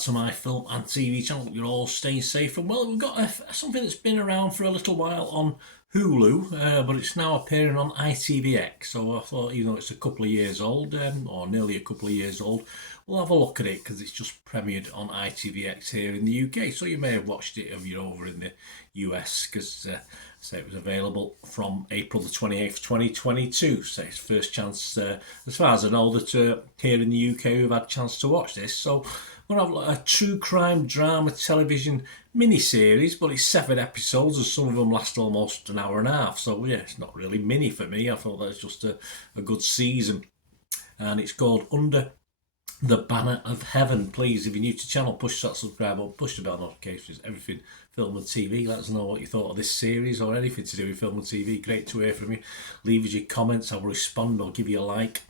to my film and TV channel. You're all staying safe and well. We've got something that's been around for a little while on Hulu, but it's now appearing on ITVX. So I thought, even though it's a couple of years old, or nearly a couple of years old, we'll have a look at it because it's just premiered on ITVX here in the UK. So you may have watched it if you're over in the US, because it was available from April the 28th, 2022. So it's first chance, as far as I know, that here in the UK we've had a chance to watch this. So we're going to have a true crime drama television mini-series, but it's 7 episodes and some of them last almost an hour and a half. So yeah, it's not really mini for me. I thought that was just a good season. And it's called Under the Banner of Heaven. Please, if you're new to the channel, push that subscribe button, push the bell notifications, everything film and TV. Let us know what you thought of this series or anything to do with film and TV. Great to hear from you. Leave us your comments. I will respond or give you a like.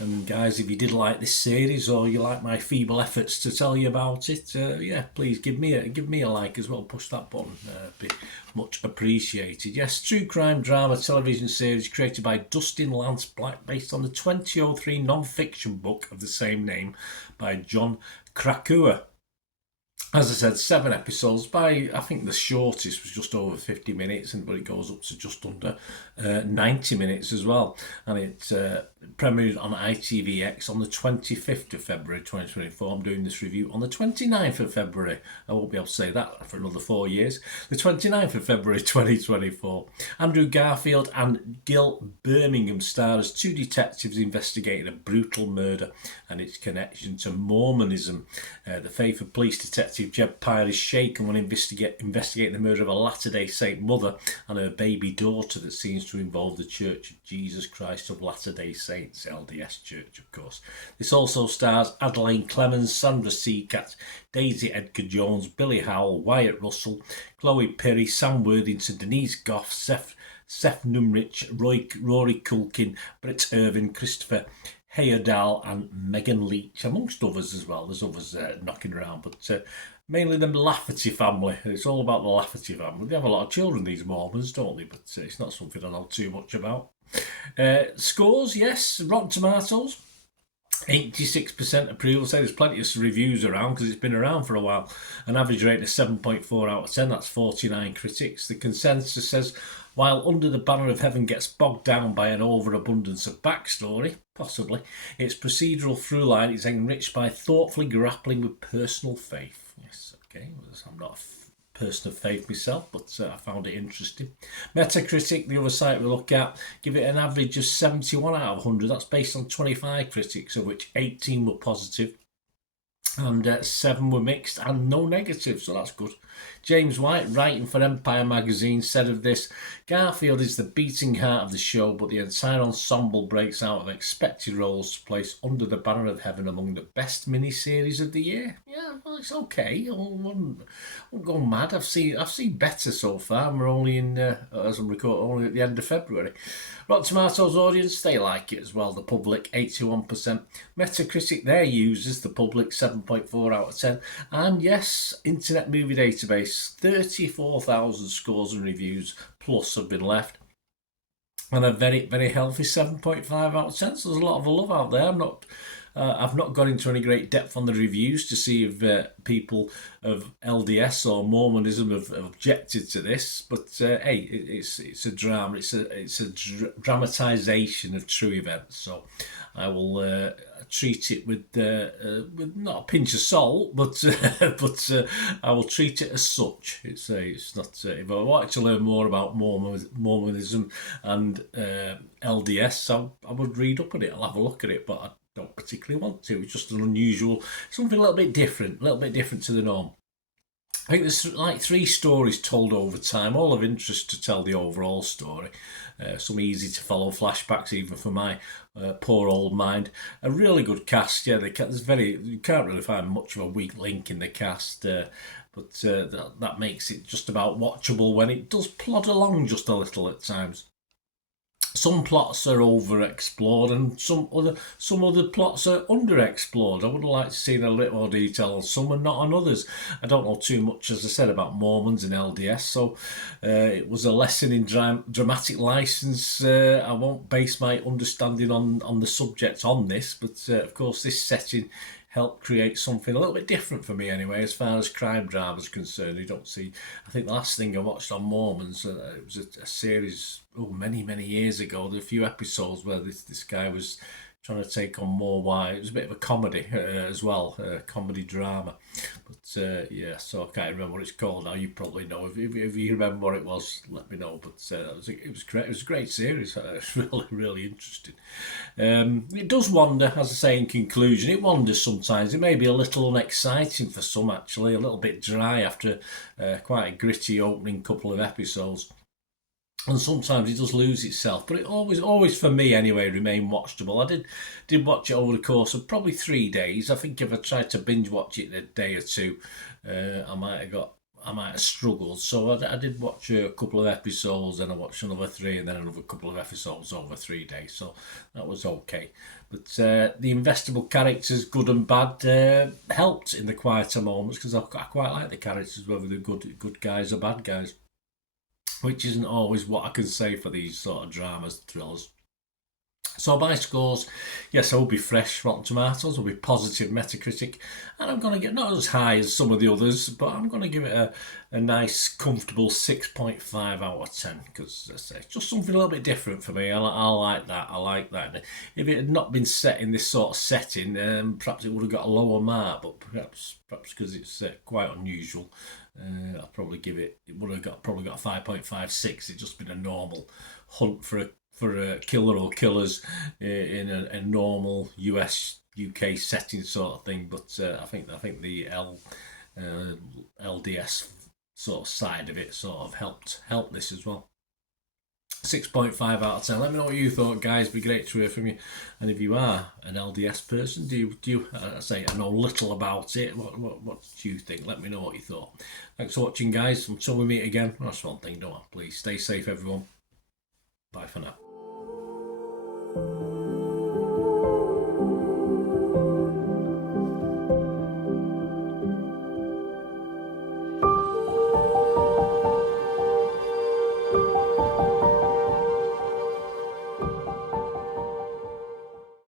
And guys, if you did like this series or you like my feeble efforts to tell you about it, yeah, please give me a like as well. Push that button. Be much appreciated. Yes, true crime drama television series created by Dustin Lance Black, based on the 2003 non-fiction book of the same name by John Krakauer. As I said, 7 episodes. I think the shortest was just over 50 minutes, but it goes up to just under 90 minutes as well. And it premiered on ITVX on the 25th of February 2024. I'm doing this review on the 29th of February. I won't be able to say that for another 4 years. The 29th of February 2024. Andrew Garfield and Gil Birmingham star as 2 detectives investigating a brutal murder and its connection to Mormonism. The faith of police detective Jeb Pyle is shaken when investigating the murder of a Latter-day Saint mother and her baby daughter that seems to involve the Church of Jesus Christ of Latter-day Saints, LDS Church, of course. This also stars Adelaine Clemens, Sandra Seacat, Daisy Edgar Jones, Billy Howell, Wyatt Russell, Chloe Perry, Sam Worthington, Denise Goff, Seth Numrich, Rory Culkin, Brett Irvin, Christopher Heyerdahl and Megan Leach, amongst others as well. There's others knocking around, but mainly the Lafferty family. It's all about the Lafferty family. They have a lot of children, these Mormons, don't they? But it's not something I know too much about. Scores, yes. Rotten Tomatoes, 86% approval. So there's plenty of reviews around because it's been around for a while. An average rate of 7.4 out of 10. That's 49 critics. The consensus says, while Under the Banner of Heaven gets bogged down by an overabundance of backstory, possibly, its procedural through line is enriched by thoughtfully grappling with personal faith. Yes, okay, I'm not a person of faith myself, but I found it interesting. Metacritic, the other site we look at, give it an average of 71 out of 100. That's based on 25 critics, of which 18 were positive and 7 were mixed and no negative, so that's good. James White, writing for Empire magazine, said of this, Garfield is the beating heart of the show, but the entire ensemble breaks out of expected roles to place Under the Banner of Heaven among the best miniseries of the year. Yeah, well, it's okay. I won't go mad. I've seen better so far. We're only in, as I'm recording, only at the end of February. Rotten Tomatoes audience, they like it as well. The public, 81%. Metacritic, their users, the public, 7.4 out of 10. And yes, Internet Movie Database, 34,000 scores and reviews plus have been left. And a very, very healthy 7.5 out of 10. So there's a lot of love out there. I've not got into any great depth on the reviews to see if people of LDS or Mormonism have objected to this, but hey, it's a drama. It's a dramatization of true events. So I will treat it with not a pinch of salt, but I will treat it as such. It's not. If I wanted to learn more about Mormonism and LDS, I would read up on it. I'll have a look at it, but I don't particularly want to. It's just an unusual, something a little bit different to the norm. I think there's like 3 stories told over time, all of interest to tell the overall story. Some easy to follow flashbacks, even for my poor old mind. A really good cast. Yeah, you can't really find much of a weak link in the cast. But that makes it just about watchable when it does plod along just a little at times. Some plots are overexplored and some other plots are underexplored. I would like to see in a little more detail on some and not on others. I don't know too much, as I said, about Mormons and LDS, so it was a lesson in dramatic license. I won't base my understanding on the subject on this, but of course this setting helped create something a little bit different for me anyway, as far as crime drama is concerned. You don't see, I think the last thing I watched on Mormons, it was a series, many years ago. There were a few episodes where this guy was trying to take on more wives. It was a bit of a comedy as well, comedy drama. But yeah, so I can't remember what it's called now. You probably know. If you remember what it was, let me know. But it was great. It was a great series. It's really interesting. It does wander, as I say in conclusion. It wanders sometimes. It may be a little unexciting for some, actually, a little bit dry after quite a gritty opening couple of episodes. And sometimes it does lose itself, but it always for me anyway, remained watchable. I did watch it over the course of probably 3 days. I think if I tried to binge watch it in a day or two, I might have struggled. So I did watch a couple of episodes, and I watched another 3, and then another couple of episodes over 3 days. So that was okay. But the investable characters, good and bad, helped in the quieter moments, because I quite like the characters, whether they're good guys or bad guys, which isn't always what I can say for these sort of dramas, thrillers. So my scores, yes, I will be fresh. Rotten Tomatoes will be positive Metacritic, and I'm going to get not as high as some of the others, but I'm going to give it a nice, comfortable 6.5 out of 10, because it's just something a little bit different for me. I like that. I like that. If it had not been set in this sort of setting, perhaps it would have got a lower mark, but perhaps because it's quite unusual, I'll probably give it. It would have probably got a 5.56. It's just been a normal hunt for a killer or killers in a normal US UK setting sort of thing. But I think the LDS sort of side of it sort of helped this as well. 6.5 out of 10. Let me know what you thought, guys. It'd be great to hear from you. And if you are an LDS person, do you I know little about it? What do you think? Let me know what you thought. Thanks for watching, guys. Until we meet again, that's one thing, don't I? Please stay safe, everyone. Bye for now.